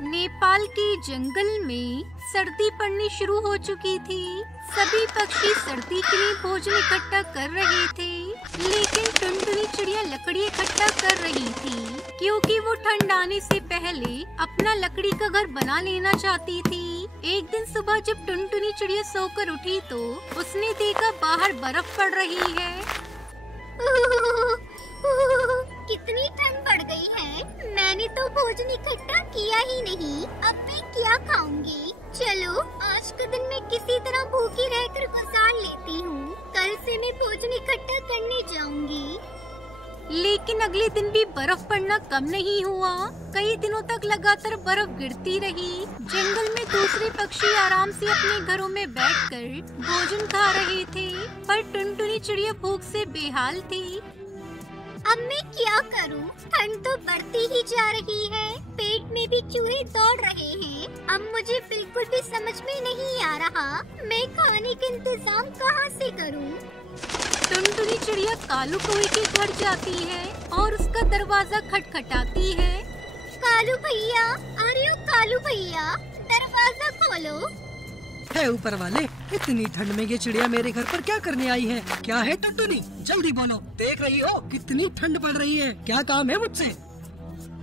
नेपाल के जंगल में सर्दी पड़नी शुरू हो चुकी थी। सभी पक्षी सर्दी के लिए भोजन इकट्ठा कर रहे थे, लेकिन टुनटुनी चिड़िया लकड़ी इकट्ठा कर रही थी क्योंकि वो ठंड आने से पहले अपना लकड़ी का घर बना लेना चाहती थी। एक दिन सुबह जब टुनटुनी चिड़िया सोकर उठी तो उसने देखा बाहर बर्फ पड़ रही है। कितनी ठंड बढ़ गई है। मैंने तो भोजन इकट्ठा किया ही नहीं, अब मैं क्या खाऊंगी। चलो आज का दिन मैं किसी तरह भूखी रहकर गुजार लेती हूँ। कल से मैं भोजन इकट्ठा करने जाऊंगी। लेकिन अगले दिन भी बर्फ पड़ना कम नहीं हुआ। कई दिनों तक लगातार बर्फ गिरती रही। जंगल में दूसरे पक्षी आराम से अपने घरों में बैठकर भोजन खा रहे थे, पर टुनटुनी चिड़िया भूख से बेहाल थी। अब मैं क्या करूं? ठंड तो बढ़ती ही जा रही है, पेट में भी चूहे दौड़ रहे हैं। अब मुझे बिल्कुल भी समझ में नहीं आ रहा मैं खाने का इंतजाम कहां से करूं। टुनटुनी चिड़िया कालू कौवे के घर जाती है और उसका दरवाजा खटखटाती है। कालू भैया, अरे ओ कालू भैया, दरवाजा खोलो। है ऊपर वाले, इतनी ठंड में ये चिड़िया मेरे घर पर क्या करने आई है? क्या है टुनटुनी, जल्दी बोलो। देख रही हो कितनी ठंड पड़ रही है, क्या काम है मुझसे?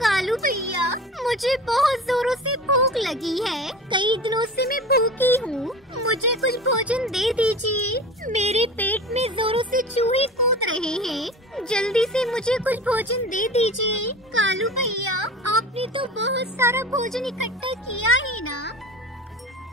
कालू भैया, मुझे बहुत जोरों से भूख लगी है। कई दिनों से मैं भूखी हूँ, मुझे कुछ भोजन दे दीजिए। मेरे पेट में जोरों से चूहे कूद रहे हैं, जल्दी से मुझे कुछ भोजन दे दीजिए। कालू भैया, आपने तो बहुत सारा भोजन इकट्ठा किया है ना?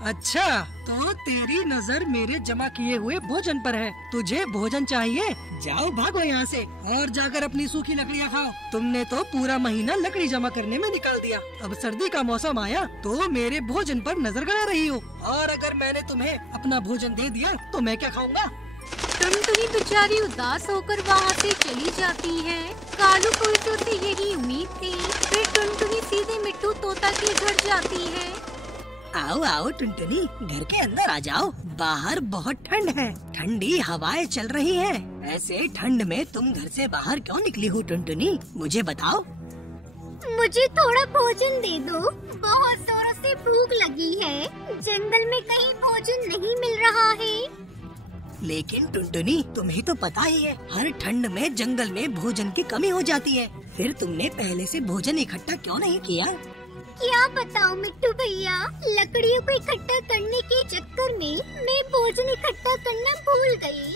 अच्छा, तो तेरी नजर मेरे जमा किए हुए भोजन पर है। तुझे भोजन चाहिए? जाओ भागो यहाँ से और जाकर अपनी सूखी लकड़ियाँ खाओ। तुमने तो पूरा महीना लकड़ी जमा करने में निकाल दिया। अब सर्दी का मौसम आया तो मेरे भोजन पर नजर गड़ा रही हो। और अगर मैंने तुम्हें अपना भोजन दे दिया तो मैं क्या खाऊंगा? टुनटुनी बेचारी उदास होकर वहाँ से चली जाती है। कालू कौवे से यही उम्मीद थी। फिर टुनटुनी सीधे मिट्टू तोता के घर जाती है। आओ आओ टुनटुनी, घर के अंदर आ जाओ। बाहर बहुत ठंड है, ठंडी हवाएं चल रही हैं। ऐसे ठंड में तुम घर से बाहर क्यों निकली हो टुनटुनी, मुझे बताओ। मुझे थोड़ा भोजन दे दो, बहुत जोरों से भूख लगी है। जंगल में कहीं भोजन नहीं मिल रहा है। लेकिन टुनटुनी, तुम्हें तो पता ही है, हर ठंड में जंगल में भोजन की कमी हो जाती है। फिर तुमने पहले से भोजन इकट्ठा क्यों नहीं किया? क्या बताऊं मिट्टू भैया, लकड़ियों को इकट्ठा करने के चक्कर में मैं भोजन इकट्ठा करना भूल गई।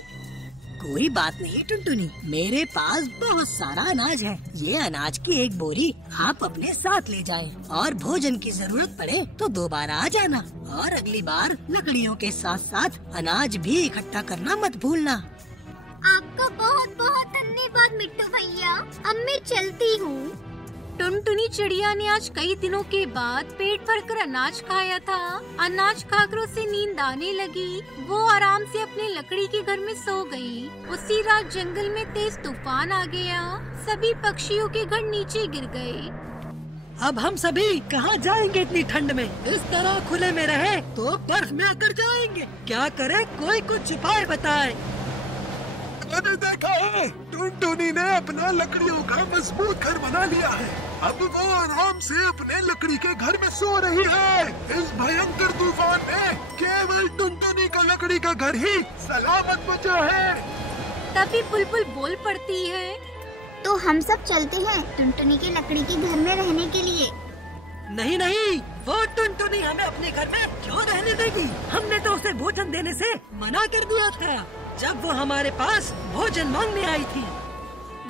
कोई बात नहीं टुनटुनी, मेरे पास बहुत सारा अनाज है। ये अनाज की एक बोरी आप अपने साथ ले जाएं और भोजन की जरूरत पड़े तो दोबारा आ जाना। और अगली बार लकड़ियों के साथ साथ अनाज भी इकट्ठा करना मत भूलना। आपका बहुत बहुत धन्यवाद मिट्टू भैया, अब मैं चलती हूँ। टुनटुनी चिड़िया ने आज कई दिनों के बाद पेट भरकर अनाज खाया था। अनाज खाकर उसे नींद आने लगी। वो आराम से अपने लकड़ी के घर में सो गई। उसी रात जंगल में तेज तूफान आ गया। सभी पक्षियों के घर नीचे गिर गए। अब हम सभी कहाँ जाएंगे इतनी ठंड में? इस तरह खुले में रहे तो बर्फ में आकर जाएंगे। क्या करे, कोई कुछ उपाय बताए। मैंने देखा है, टुनटुनी ने अपना लकड़ियों का मजबूत घर बना लिया है। अब वो आराम से अपने लकड़ी के घर में सो रही है। इस भयंकर तूफान में केवल टुनटुनी का लकड़ी का घर ही सलामत बचा है। तभी बुलबुल बोल पड़ती है, तो हम सब चलते हैं टुनटुनी के लकड़ी के घर में रहने के लिए। नहीं नहीं, वो टुनटुनी हमें अपने घर में क्यों रहने देगी? हमने तो उसे भोजन देने से मना कर दिया था जब वो हमारे पास भोजन मांगने आई थी।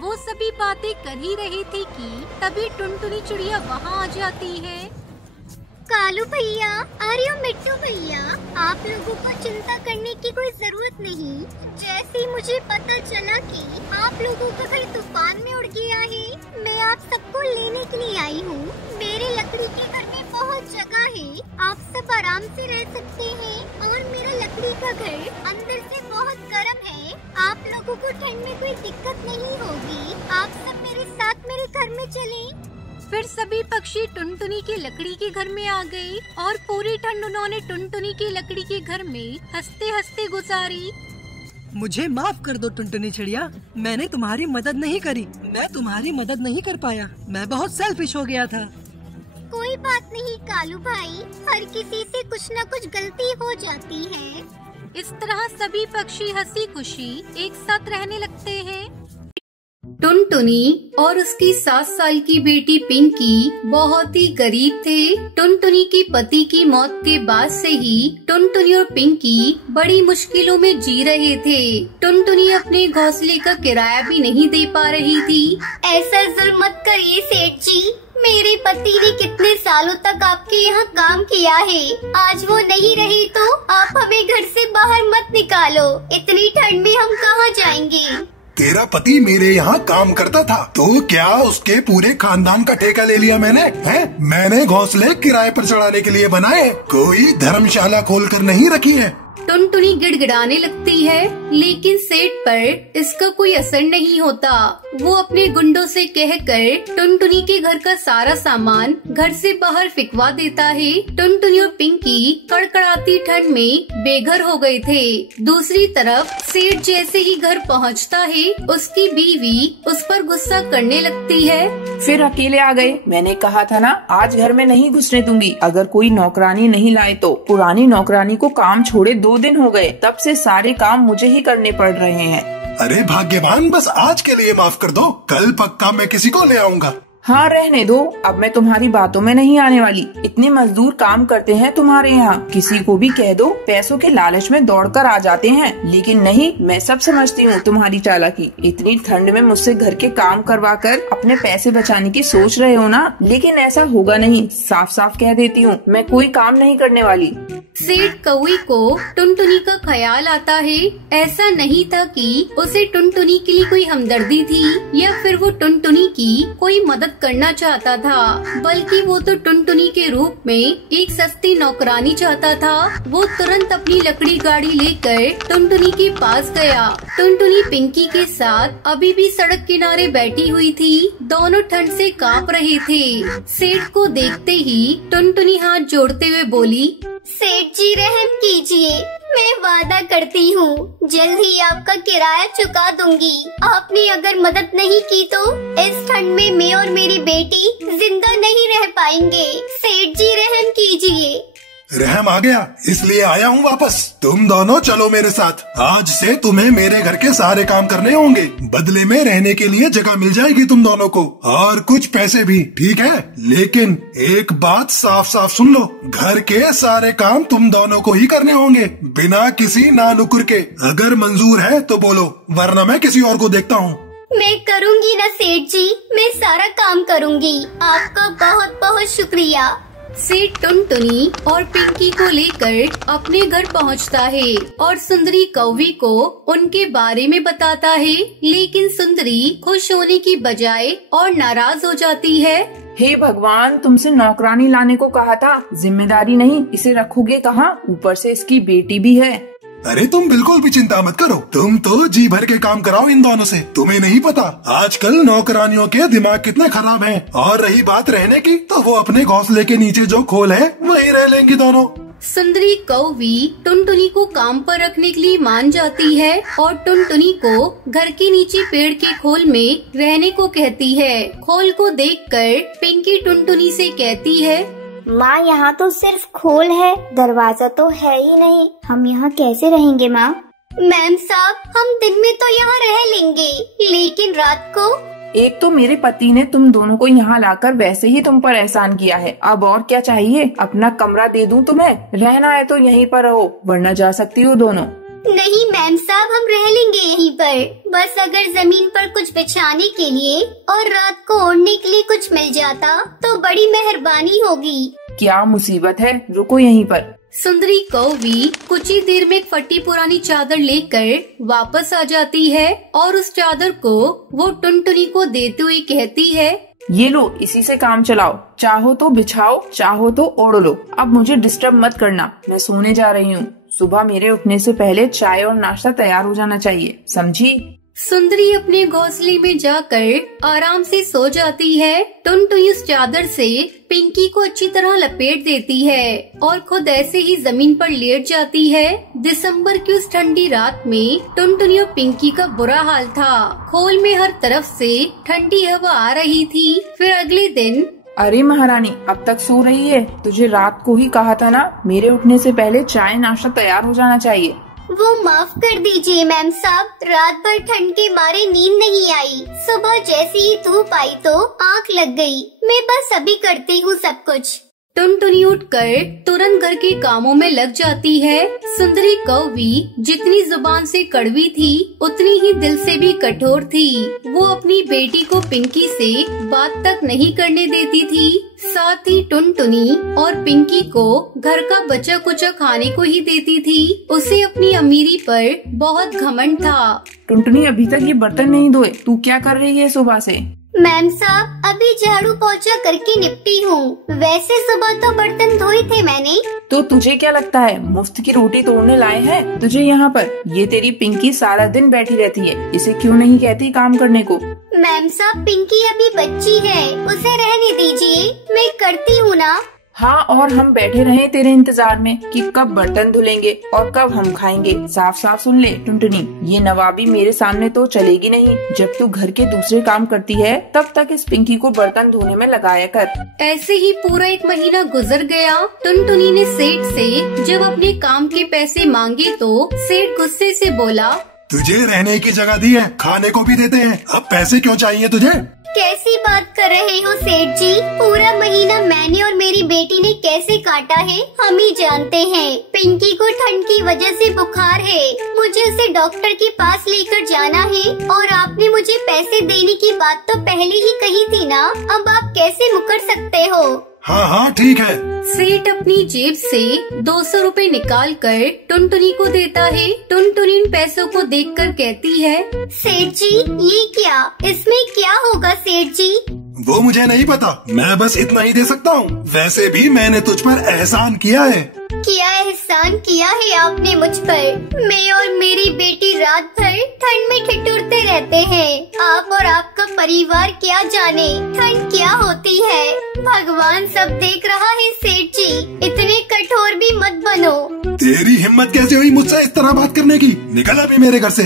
वो सभी बातें कर ही रही थी कि तभी टुनटुनी चिड़िया वहाँ आ जाती है। कालू भैया, अरे ओ मिट्टू भैया, आप लोगों को चिंता करने की कोई जरूरत नहीं। जैसे ही मुझे पता चला कि आप लोगों का घर तूफान में उड़ गया है, मैं आप सबको लेने के लिए आई हूँ। मेरे लकड़ी के घर में बहुत जगह है, आप सब आराम से रह सकते हैं। और मेरा लकड़ी का घर अंदर से बहुत गर्म है, आप लोगों को ठंड में कोई दिक्कत नहीं होगी। आप सब मेरे साथ मेरे घर में चलें। फिर सभी पक्षी टुनटुनी के लकड़ी के घर में आ गए और पूरी ठंड उन्होंने टुनटुनी की लकड़ी के घर में हंसते हंसते गुजारी। मुझे माफ कर दो टुनटुनी चिड़िया, मैंने तुम्हारी मदद नहीं करी। मैं तुम्हारी मदद नहीं कर पाया, मैं बहुत सेल्फिश हो गया था। कोई बात नहीं कालू भाई, हर किसी से कुछ न कुछ गलती हो जाती है। इस तरह सभी पक्षी हंसी खुशी एक साथ रहने लगते हैं। टुनटुनी और उसकी 7 साल की बेटी पिंकी बहुत ही गरीब थे। टुनटुनी के पति की मौत के बाद से ही टुनटुनी और पिंकी बड़ी मुश्किलों में जी रहे थे। टुनटुनी अपने घोंसले का किराया भी नहीं दे पा रही थी। ऐसा जुल्म मत करिए सेठ जी, मेरे पति ने कितने सालों तक आपके यहाँ काम किया है, आज वो नहीं रही तो आप हमें घर से बाहर मत निकालो। इतनी ठंड में हम कहाँ जाएंगे। तेरा पति मेरे यहाँ काम करता था तो क्या उसके पूरे खानदान का ठेका ले लिया मैंने? मैंने घोंसले किराए पर चढ़ाने के लिए बनाए, कोई धर्मशाला खोलकर नहीं रखी है। टुनटुनी गिड़गिड़ाने लगती है, लेकिन सेठ पर इसका कोई असर नहीं होता। वो अपने गुंडों से कहकर टुनटुनी के घर का सारा सामान घर से बाहर फिकवा देता है। टुनटुनी और पिंकी कड़कड़ाती ठंड में बेघर हो गए थे। दूसरी तरफ सेठ जैसे ही घर पहुंचता है, उसकी बीवी उस पर गुस्सा करने लगती है। फिर अकेले आ गए, मैंने कहा था ना आज घर में नहीं घुसने दूंगी अगर कोई नौकरानी नहीं लाए तो। पुरानी नौकरानी को काम छोड़े 2 दिन हो गए, तब से सारे काम मुझे ही करने पड़ रहे हैं। अरे भाग्यवान, बस आज के लिए माफ कर दो, कल पक्का मैं किसी को ले आऊँगा। हाँ रहने दो, अब मैं तुम्हारी बातों में नहीं आने वाली। इतने मजदूर काम करते हैं तुम्हारे यहाँ, किसी को भी कह दो पैसों के लालच में दौड़कर आ जाते हैं। लेकिन नहीं, मैं सब समझती हूँ तुम्हारी चालाकी। इतनी ठंड में मुझसे घर के काम करवा कर अपने पैसे बचाने की सोच रहे हो ना, लेकिन ऐसा होगा नहीं। साफ साफ कह देती हूँ, मैं कोई काम नहीं करने वाली। सेठ कौवी को टुनटुनी का ख्याल आता है। ऐसा नहीं था कि उसे टुनटुनी के लिए कोई हमदर्दी थी या फिर वो टुनटुनी की कोई मदद करना चाहता था, बल्कि वो तो टुनटुनी के रूप में एक सस्ती नौकरानी चाहता था। वो तुरंत अपनी लकड़ी गाड़ी लेकर टुनटुनी के पास गया। टुनटुनी पिंकी के साथ अभी भी सड़क किनारे बैठी हुई थी। दोनों ठंड से कांप रहे थे। सेठ को देखते ही टुनटुनी हाथ जोड़ते हुए बोली, सेठ जी रहम कीजिए, मैं वादा करती हूँ जल्द ही आपका किराया चुका दूंगी। आपने अगर मदद नहीं की तो इस ठंड में मैं और मेरी बेटी जिंदा नहीं रह पाएंगे। सेठ जी रहम कीजिए। रहम आ गया, इसलिए आया हूँ वापस। तुम दोनों चलो मेरे साथ, आज से तुम्हें मेरे घर के सारे काम करने होंगे। बदले में रहने के लिए जगह मिल जाएगी तुम दोनों को, और कुछ पैसे भी, ठीक है? लेकिन एक बात साफ साफ सुन लो, घर के सारे काम तुम दोनों को ही करने होंगे, बिना किसी नानुकुर के। अगर मंजूर है तो बोलो, वरना मैं किसी और को देखता हूँ। मैं करूँगी ना सेठ जी, मैं सारा काम करूँगी। आपका बहुत बहुत शुक्रिया। सेठ टुनटुनी और पिंकी को लेकर अपने घर पहुंचता है और सुंदरी कौवी को उनके बारे में बताता है, लेकिन सुंदरी खुश होने की बजाय और नाराज हो जाती है। हे भगवान, तुमसे नौकरानी लाने को कहा था, जिम्मेदारी नहीं, इसे रखोगे कहाँ? ऊपर से इसकी बेटी भी है। अरे तुम बिल्कुल भी चिंता मत करो, तुम तो जी भर के काम कराओ इन दोनों से। तुम्हें नहीं पता आजकल नौकरानियों के दिमाग कितने खराब हैं। और रही बात रहने की, तो वो अपने घोंसले के नीचे जो खोल है वहीं रह लेंगी दोनों। सुंदरी कौवी टुनटुनी को काम पर रखने के लिए मान जाती है और टुनटुनी को घर के नीचे पेड़ के खोल में रहने को कहती है। खोल को देखकर पिंकी टुनटुनी से कहती है, माँ यहाँ तो सिर्फ खोल है, दरवाजा तो है ही नहीं, हम यहाँ कैसे रहेंगे माँ? मैम साहब, हम दिन में तो यहाँ रह लेंगे, लेकिन रात को? एक तो मेरे पति ने तुम दोनों को यहाँ लाकर वैसे ही तुम पर एहसान किया है, अब और क्या चाहिए? अपना कमरा दे दूं तुम्हें, रहना है तो यहीं पर रहो, वरना जा सकती हो दोनों। नहीं मैम साहब, हम रह लेंगे यहीं पर। बस अगर जमीन पर कुछ बिछाने के लिए और रात को ओढ़ने के लिए कुछ मिल जाता तो बड़ी मेहरबानी होगी। क्या मुसीबत है, रुको यहीं पर। सुंदरी कौवी कुछ ही देर में एक फटी पुरानी चादर लेकर वापस आ जाती है और उस चादर को वो टुनटुनी को देते हुए कहती है, ये लो, इसी से काम चलाओ, चाहो तो बिछाओ, चाहो तो ओढ़ लो। अब मुझे डिस्टर्ब मत करना, मैं सोने जा रही हूँ। सुबह मेरे उठने से पहले चाय और नाश्ता तैयार हो जाना चाहिए, समझी? सुंदरी अपने घोंसले में जाकर आराम से सो जाती है। टुनटुनी उस चादर से पिंकी को अच्छी तरह लपेट देती है और खुद ऐसे ही जमीन पर लेट जाती है। दिसंबर की उस ठंडी रात में टुनटुनी और पिंकी का बुरा हाल था। खोल में हर तरफ से ठंडी हवा आ रही थी। फिर अगले दिन अरे महारानी, अब तक सो रही है? तुझे रात को ही कहा था ना, मेरे उठने से पहले चाय नाश्ता तैयार हो जाना चाहिए। वो माफ कर दीजिए मैम साहब, रात भर ठंड के मारे नींद नहीं आई। सुबह जैसे ही धूप आई तो आंख लग गई। मैं बस अभी करती हूँ सब कुछ। टुनटुनी उठकर तुरंत घर के कामों में लग जाती है। सुंदरी कौवी जितनी जुबान से कड़वी थी उतनी ही दिल से भी कठोर थी। वो अपनी बेटी को पिंकी से बात तक नहीं करने देती थी। साथ ही टुनटुनी और पिंकी को घर का बचा कुचा खाने को ही देती थी। उसे अपनी अमीरी पर बहुत घमंड था। टुनटुनी, अभी तक ये बर्तन नहीं धोए, तू क्या कर रही है सुबह से? मैम साहब, अभी झाड़ू पोछा करके निपटी हूँ। वैसे सुबह तो बर्तन धोए थे मैंने। तो तुझे क्या लगता है मुफ्त की रोटी तोड़ने लाए हैं तुझे यहाँ पर? ये तेरी पिंकी सारा दिन बैठी रहती है, इसे क्यों नहीं कहती काम करने को? मैम साहब, पिंकी अभी बच्ची है, उसे रहने दीजिए, मैं करती हूँ ना। हाँ, और हम बैठे रहे तेरे इंतजार में कि कब बर्तन धुलेंगे और कब हम खाएंगे। साफ साफ सुन ले टुनटुनी, ये नवाबी मेरे सामने तो चलेगी नहीं। जब तू घर के दूसरे काम करती है तब तक इस पिंकी को बर्तन धोने में लगाया कर। ऐसे ही पूरा 1 महीना गुजर गया। टुनटुनी ने सेठ से जब अपने काम के पैसे मांगे तो सेठ गुस्से से बोला, तुझे रहने की जगह दी है, खाने को भी देते हैं, अब पैसे क्यों चाहिए तुझे? कैसी बात कर रहे हो सेठ जी? पूरा महीना मैंने और मेरी बेटी ने कैसे काटा है हम ही जानते हैं। पिंकी को ठंड की वजह से बुखार है, मुझे उसे डॉक्टर के पास लेकर जाना है और आपने मुझे पैसे देने की बात तो पहले ही कही थी ना, अब आप कैसे मुकर सकते हो? हाँ हाँ ठीक है। सेठ अपनी जेब से 200 रुपए निकाल कर टुनटुनी को देता है। टुनटुनी इन पैसों को देखकर कहती है, सेठ जी ये क्या, इसमें क्या होगा सेठ जी? वो मुझे नहीं पता, मैं बस इतना ही दे सकता हूँ। वैसे भी मैंने तुझ पर एहसान किया है। क्या एहसान किया है आपने मुझ पर? मैं और मेरी बेटी रात भर ठंड में ठिठुरते रहते हैं। आप और आपका परिवार क्या जाने ठंड क्या होती है। भगवान सब देख रहा है सेठ जी, इतने कठोर भी मत बनो। तेरी हिम्मत कैसे हुई मुझसे इस तरह बात करने की? निकल अभी मेरे घर से।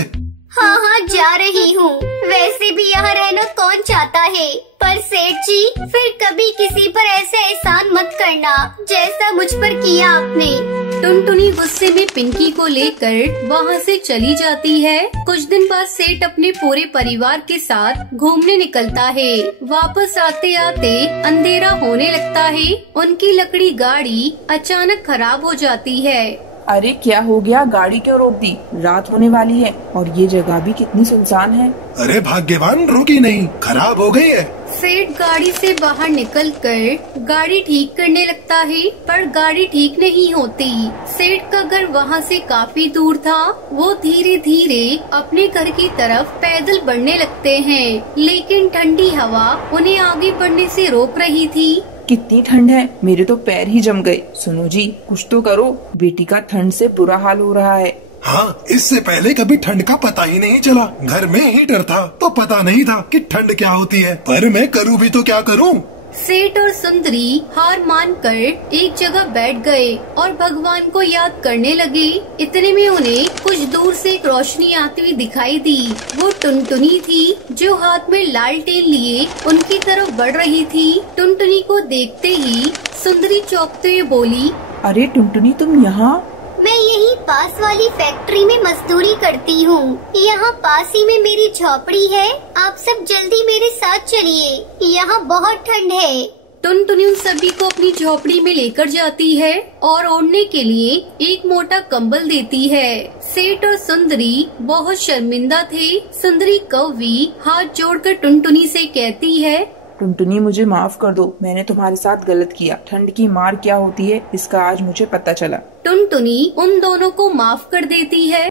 हाँ हाँ जा रही हूँ, वैसे भी यहाँ रहना कौन चाहता है। पर सेठ जी फिर कभी किसी पर ऐसा एहसान मत करना जैसा मुझ पर किया आपने। टुनटुनी गुस्से में पिंकी को लेकर वहाँ से चली जाती है। कुछ दिन बाद सेठ अपने पूरे परिवार के साथ घूमने निकलता है। वापस आते आते अंधेरा होने लगता है। उनकी लकड़ी गाड़ी अचानक खराब हो जाती है। अरे क्या हो गया, गाड़ी क्यों रोक दी? रात होने वाली है और ये जगह भी कितनी सुनसान है। अरे भाग्यवान, रोकी नहीं, खराब हो गई है। सेठ गाड़ी से बाहर निकलकर गाड़ी ठीक करने लगता है, पर गाड़ी ठीक नहीं होती। सेठ का घर वहाँ से काफी दूर था। वो धीरे धीरे अपने घर की तरफ पैदल बढ़ने लगते हैं, लेकिन ठंडी हवा उन्हें आगे बढ़ने से रोक रही थी। कितनी ठंड है, मेरे तो पैर ही जम गए। सुनो जी, कुछ तो करो, बेटी का ठंड से बुरा हाल हो रहा है। हाँ, इससे पहले कभी ठंड का पता ही नहीं चला। घर में हीटर था तो पता नहीं था कि ठंड क्या होती है, पर मैं करूँ भी तो क्या करूँ। सेठ और सुंदरी हार मानकर एक जगह बैठ गए और भगवान को याद करने लगे। इतने में उन्हें कुछ दूर से एक रोशनी आती हुई दिखाई दी। वो टुनटुनी थी जो हाथ में लालटेन लिए उनकी तरफ बढ़ रही थी। टुनटुनी को देखते ही सुंदरी चौंकते हुए बोली, अरे टुनटुनी, तुम यहाँ? मैं यही पास वाली फैक्ट्री में मजदूरी करती हूँ। यहाँ पास ही में मेरी झोपड़ी है, आप सब जल्दी मेरे साथ चलिए, यहाँ बहुत ठंड है। टुनटुनी उन सभी को अपनी झोपड़ी में लेकर जाती है और ओढ़ने के लिए एक मोटा कंबल देती है। सेठ और सुंदरी बहुत शर्मिंदा थे। सुंदरी कौवी हाथ जोड़कर टुनटुनी से कहती है, टुनटुनी, मुझे माफ कर दो, मैंने तुम्हारे साथ गलत किया। ठंड की मार क्या होती है इसका आज मुझे पता चला। टुनटुनी उन दोनों को माफ कर देती है।